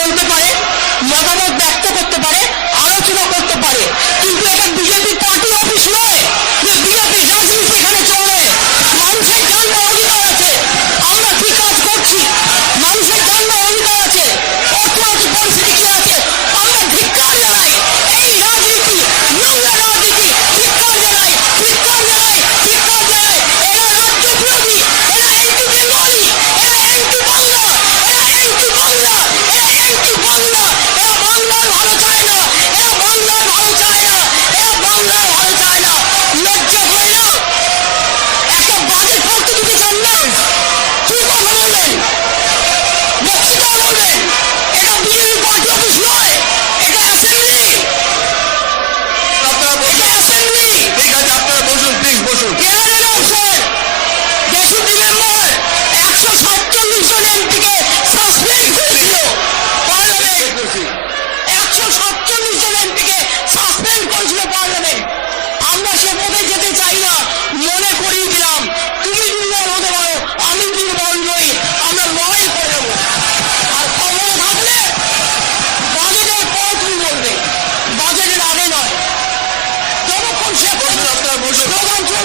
বলতে পারে মতামত ব্যক্ত করতে পারে আলোচনা করতে পারে। কিন্তু এটা বিজেপি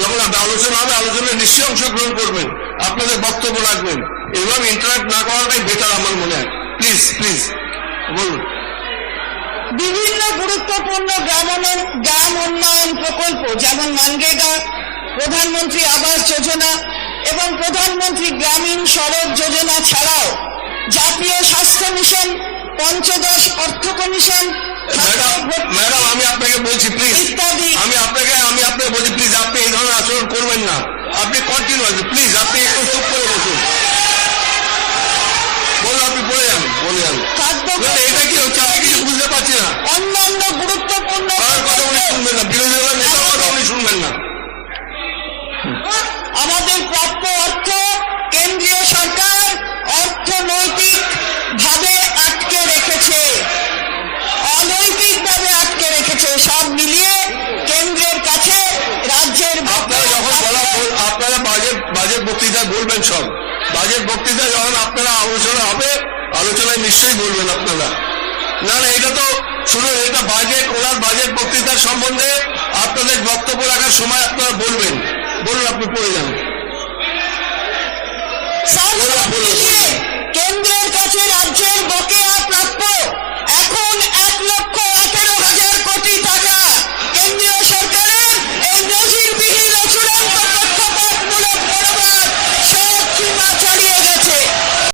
যখন আলোচনা হবে আলোচনায় নিশ্চয়ই অংশগ্রহণ করবেন। আপনাদের বক্তব্য রাখবেন। এভাবে ইন্টারাক্ট না করাটাই বেটার আমার মনে হয়। প্লিজ প্লিজ বলুন। বিভিন্ন গুরুত্বপূর্ণ গ্রামায়ণ গ্রাম উন্নয়ন প্রকল্প যেমন মানরেগা প্রধানমন্ত্রী আবাস যোজনা এবং প্রধানমন্ত্রী গ্রামীণ সড়ক যোজনা ছাড়াও জাতীয় স্বাস্থ্য মিশন পঞ্চদশ অর্থ কমিশন ম্যাডাম ম্যাডাম আমি আপনাকে বলছি প্লিজ ইত্যাদি। আমি আপনাকে আমি আপনাকে বলছি প্লিজ আপনি এই ধরনের না। আপনি কন্টিনিউ আছে প্লিজ আপনি একটু চুপ করে বসুন। বলুন আপনি বলে যান। বলে যান। এটা কি হচ্ছে? আমি কিছু বুঝতে পারছি না। অন্যান্য সব বাজেট বক্তৃতা যখন আপনারা আলোচনা হবে আলোচনায় নিশ্চয়ই বলবেন আপনারা। না না এটা তো শুনুন এটা বাজেট ওনার বাজেট বক্তৃতার সম্বন্ধে আপনাদের বক্তব্য রাখার সময় আপনারা বলবেন। বলুন আপনি পড়ে যান। বলুন,